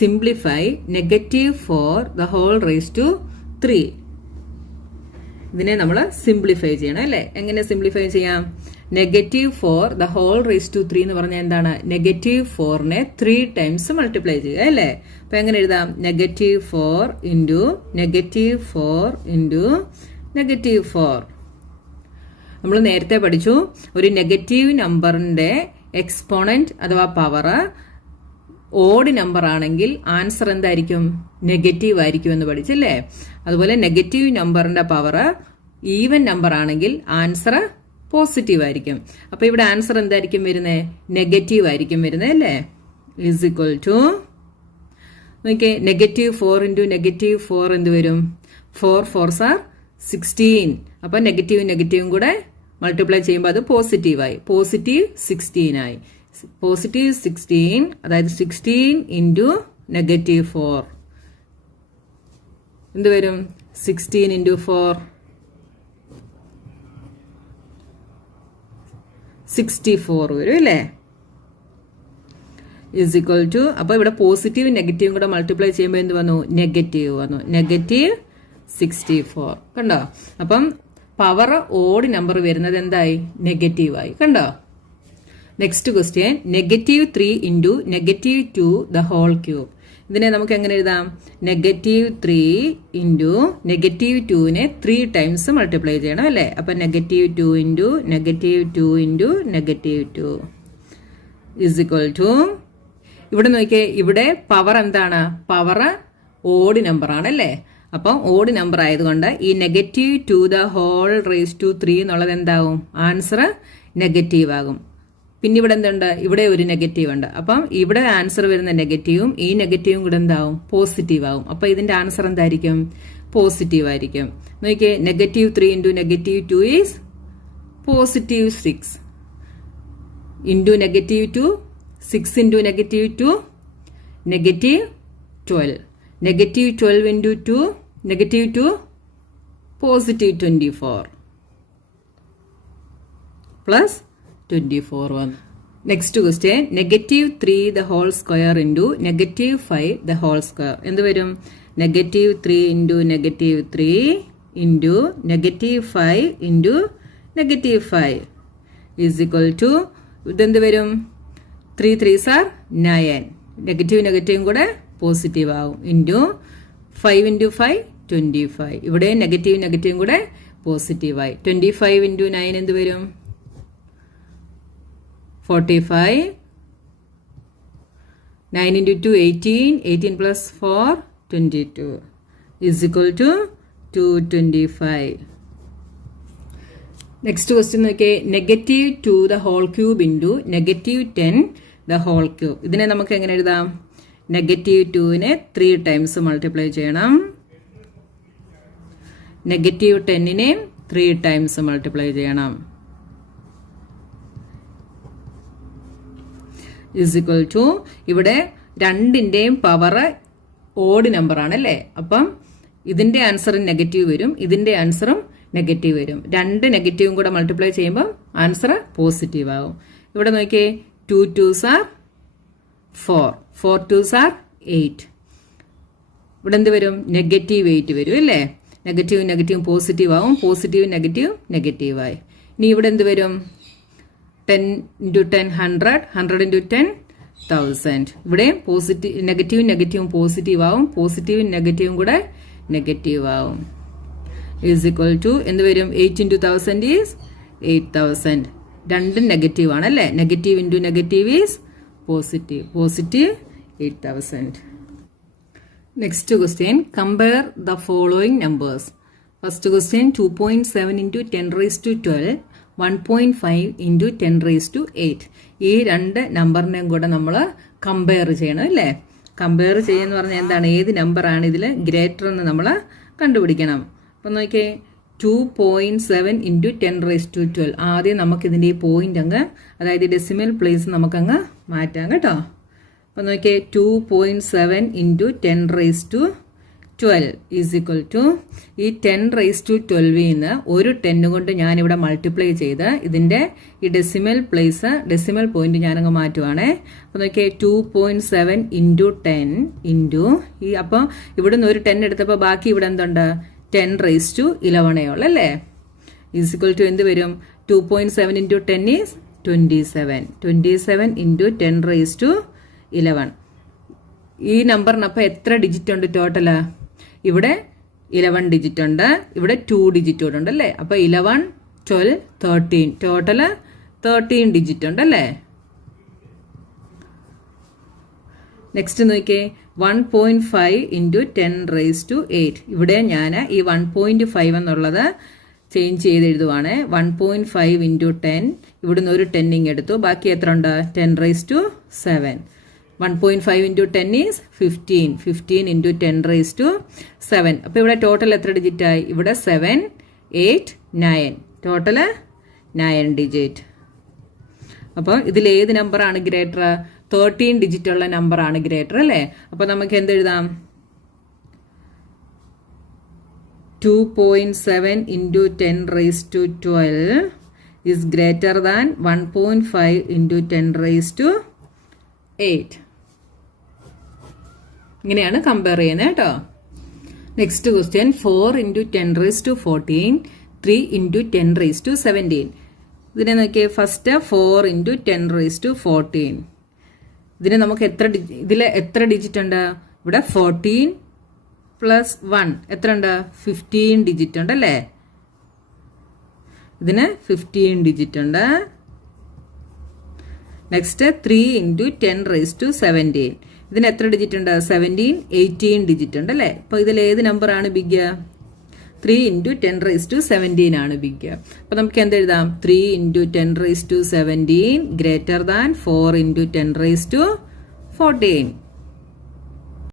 Simplify -4 the whole raised to 3. ഇതിനെ നമ്മൾ simplify ചെയ്യണം അല്ലേ? എങ്ങനെ സിംപ്ലിഫൈ ചെയ്യാം? -4 the whole raised to 3 എന്ന് പറഞ്ഞാൽ എന്താണ്? -4നെ 3 ടൈംസ് മൾട്ടിപ്ലൈ ചെയ്യുക അല്ലേ? അപ്പൊ എങ്ങനെ എഴുതാം? -4 ഇൻറ്റു -4 ഇൻറ്റു -4. നമ്മൾ നേരത്തെ പഠിച്ചു ഒരു നെഗറ്റീവ് നമ്പറിന്റെ എക്സ്പോണന്റ് അഥവാ പവർ ഓഡ് നമ്പർ ആണെങ്കിൽ ആൻസർ എന്തായിരിക്കും? നെഗറ്റീവ് ആയിരിക്കും എന്ന് പഠിച്ചല്ലേ? അതുപോലെ നെഗറ്റീവ് നമ്പറിന്റെ പവർ ഈവൻ നമ്പർ ആണെങ്കിൽ ആൻസർ പോസിറ്റീവ് ആയിരിക്കും. അപ്പൊ ഇവിടെ ആൻസർ എന്തായിരിക്കും വരുന്നത്? നെഗറ്റീവ് ആയിരിക്കും വരുന്നത് അല്ലേ? ഈസ് ഈക്വൽ ടു നോക്കിയേ, -4 ഇൻറ്റു -4 എന്ത് വരും? 4 4s are 16. അപ്പൊ നെഗറ്റീവും കൂടെ മൾട്ടിപ്ലൈ ചെയ്യുമ്പോൾ അത് പോസിറ്റീവായി, +16 ആയി. +16 അതായത് 16 ഇൻറ്റു -4 എന്ത് വരും? 16 ഇൻറ്റു 4 64 വരും അല്ലേ? ഇസ് ഈക്വൽ ടു, അപ്പൊ ഇവിടെ പോസിറ്റീവും നെഗറ്റീവും കൂടെ മൾട്ടിപ്ലൈ ചെയ്യുമ്പോൾ എന്ത് വന്നു? നെഗറ്റീവ് വന്നു. -64 കണ്ടോ? അപ്പം പവർ ഓഡ് നമ്പർ വരുന്നത് എന്തായി? നെഗറ്റീവായി. കണ്ടോ? Next question, -3 into -2 the whole cube. ഇതിനെ നമുക്ക് എങ്ങനെ എഴുതാം? -3 ഇൻറ്റു -2നെ 3 ടൈംസ് മൾട്ടിപ്ലൈ ചെയ്യണം അല്ലേ? അപ്പൊ -2 into -2 into -2 is equal to, ഇവിടെ നോക്കിയേ, ഇവിടെ പവർ എന്താണ്? പവർ ഓഡ് നമ്പർ ആണല്ലേ? അപ്പം ഓഡ് നമ്പർ ആയതുകൊണ്ട് ഈ -2 ദ ഹോൾ റേസ് ടു 3 എന്നുള്ളത് എന്താവും? ആൻസർ നെഗറ്റീവ് ആകും. പിന്നെ ഇവിടെ എന്തുണ്ട്? ഇവിടെ ഒരു നെഗറ്റീവ് ഉണ്ട്. അപ്പം ഇവിടെ ആൻസർ വരുന്ന നെഗറ്റീവും ഈ നെഗറ്റീവും കൂടെ എന്താവും? പോസിറ്റീവ് ആവും. അപ്പൊ ഇതിന്റെ ആൻസർ എന്തായിരിക്കും? പോസിറ്റീവ് ആയിരിക്കും. നോക്കിയേ, -3 into -2 is +6 into -2 6 into -2 -12 -12 into 2 -2 +24 plus 24 വന്നു. Next question, -3 the whole square into -5 the whole square എന്ത് വരും? -3 into -3 into -5 into -5 is equal to, ഇതെന്ത് വരും? 3 3s are 9. നെഗറ്റീവും കൂടെ പോസിറ്റീവ് ആവും. Into 5 into 5 25. ഇവിടെ നെഗറ്റീവും കൂടെ പോസിറ്റീവായി. 25 ഇൻറ്റു 9 എന്ത് വരും? 45. 9 into 2 18. 18 plus 4 22 is equal to 225. Next question നോക്കിയേ, -2 the whole cube into -10 the whole cube. ഇതിനെ നമുക്ക് എങ്ങനെ എഴുതാം? -2നെ 3 ടൈംസ് മൾട്ടിപ്ലൈ ചെയ്യണം. -10നെ 3 ടൈംസ് മൾട്ടിപ്ലൈ ചെയ്യണം. ഇസ് ഈക്വൽ ടു, ഇവിടെ രണ്ടിന്റെയും പവർ ഓഡ് നമ്പർ ആണല്ലേ? അപ്പം ഇതിന്റെ ആൻസറും നെഗറ്റീവ് വരും, ഇതിന്റെ ആൻസറും നെഗറ്റീവ് വരും. രണ്ട് നെഗറ്റീവും കൂടെ മൾട്ടിപ്ലൈ ചെയ്യുമ്പോൾ ആൻസർ പോസിറ്റീവ് ആവും. ഇവിടെ നോക്കിയേ, 2 2s are 4, 4 2s are 8. ഇവിടെ എന്ത് വരും? -8 വരും അല്ലേ? നെഗറ്റീവും പോസിറ്റീവ് ആവും, പോസിറ്റീവ് നെഗറ്റീവായി. ഇനി ഇവിടെ എന്ത് വരും? 10 ഇൻറ്റു 10 100, 100 ഇൻറ്റു 10 1000. ഇവിടെ നെഗറ്റീവും പോസിറ്റീവ് ആവും, പോസിറ്റീവും നെഗറ്റീവും കൂടെ നെഗറ്റീവ് ആവും. ഈസ് ഈക്വൽ ടു എന്ത് വരും? 8 ഇൻറ്റു 1000 ഈസ് 8000. രണ്ടും നെഗറ്റീവ് ആണല്ലേ? Negative into negative is positive 8000. Next question, compare the following numbers. First question, 2.7 into 10⁻12, 1.5 into 10⁸8. ഈ രണ്ട് നമ്പറിനെയും കൂടെ നമ്മൾ കമ്പയർ ചെയ്യണം അല്ലേ? കമ്പയർ ചെയ്യുന്ന പറഞ്ഞാൽ എന്താണ്? ഏത് നമ്പറാണ് ഇതിൽ ഗ്രേറ്റർ എന്ന് നമ്മൾ കണ്ടുപിടിക്കണം. അപ്പം നോക്കിയേ, 2.7 ഇൻറ്റു 10⁻12. ആദ്യം നമുക്കിതിൻ്റെ ഈ പോയിന്റ് അങ്ങ്, അതായത് ഡെസിമൽ പ്ലേസ് നമുക്കങ്ങ് മാറ്റാം കേട്ടോ. അപ്പം നോക്കിയേ, 2.7 ഇൻറ്റു 10⁻12 12 ഈസ് ഈക്വൽ ടു ഈ 10 റൈസ് ടു 12 നിന്ന് ഒരു 10 കൊണ്ട് ഞാനിവിടെ മൾട്ടിപ്ലൈ ചെയ്ത് ഇതിന്റെ ഈ ഡെസിമൽ പ്ലേസ് ഡെസിമൽ പോയിന്റ് ഞാനങ്ങ് മാറ്റുവാണേ. അപ്പോൾ നോക്കിയേ 2.7 ഇൻറ്റു 10 ഇൻറ്റു ഈ അപ്പോൾ ഇവിടുന്ന് ഒരു 10 എടുത്തപ്പോൾ ബാക്കി ഇവിടെ എന്തുണ്ട് 10 റൈസ് ടു 11 ഉള്ളു അല്ലേ. ഈസ് ഈക്വൽ ടു എന്ത് വരും 2.7 into 10 is 27 into 10 raise to 11. ഈ നമ്പറിന് അപ്പോൾ എത്ര ഡിജിറ്റ് ഉണ്ട് ടോട്ടല്? ഇവിടെ 11 ഡിജിറ്റ് ഉണ്ട്, ഇവിടെ 2 ഡിജിറ്റ് കൂടെ ഉണ്ട് അല്ലേ. അപ്പോൾ 11, 12, 13 ടോട്ടല് 13 ഡിജിറ്റ് ഉണ്ട് അല്ലേ. നെക്സ്റ്റ് നോക്കിയേ 1.5 ഇൻറ്റു 10 റൈസ് ടു 8. ഇവിടെ ഞാൻ ഈ 1.5 എന്നുള്ളത് ചേഞ്ച് ചെയ്ത് എഴുതുവാണ്. 1.5 ഇൻറ്റു 10 ഇവിടുന്ന് ഒരു 10 എടുത്തു, ബാക്കി എത്ര ഉണ്ട് 10 raise to 7. 1.5 into 10 is 15 into 10 raise to 7. അപ്പോൾ ഇവിടെ ടോട്ടൽ എത്ര ഡിജിറ്റ് ആയി? ഇവിടെ 7, 8, 9 ടോട്ടല് 9 ഡിജിറ്റ്. അപ്പോൾ ഇതിൽ ഏത് നമ്പറാണ് ഗ്രേറ്റർ? 13 ഡിജിറ്റ് ഉള്ള നമ്പറാണ് ഗ്രേറ്റർ അല്ലേ. അപ്പോൾ നമുക്ക് എന്തെഴുതാം? 2.7 into 10 raise to 12 is greater than 1.5 into 10 raise to 8. ഇങ്ങനെയാണ് കമ്പയർ ചെയ്യുന്നത് കേട്ടോ. Next question 4 into 10 raise to 14, 3 into 10 raise to 17. ഇതിനെ നോക്കിയേ, ഫസ്റ്റ് 4 ഇൻറ്റു 10 റൈസ് ടു 14. ഇതിന് നമുക്ക് ഇതിൽ എത്ര ഡിജിറ്റ് ഉണ്ട്? ഇവിടെ 14 പ്ലസ് 1 എത്ര ഉണ്ട്? 15 ഡിജിറ്റ് ഉണ്ട് അല്ലേ. ഇതിന് 15 ഡിജിറ്റ് ഉണ്ട്. Next 3 into 10 raise to 17. ഇതിന് എത്ര ഡിജിറ്റ് ഉണ്ട്? 17, 18 ഡിജിറ്റ് ഉണ്ട് അല്ലേ. അപ്പോൾ ഇതിൽ ഏത് നമ്പറാണ് ബിഗ്? 3 ഇൻറ്റു 10 റൈസ് ടു 17 ആണ് ബിഗ്. അപ്പോൾ നമുക്ക് എന്തെഴുതാം? 3 into 10 raise to 17 greater than 4 into 10 raise to 14.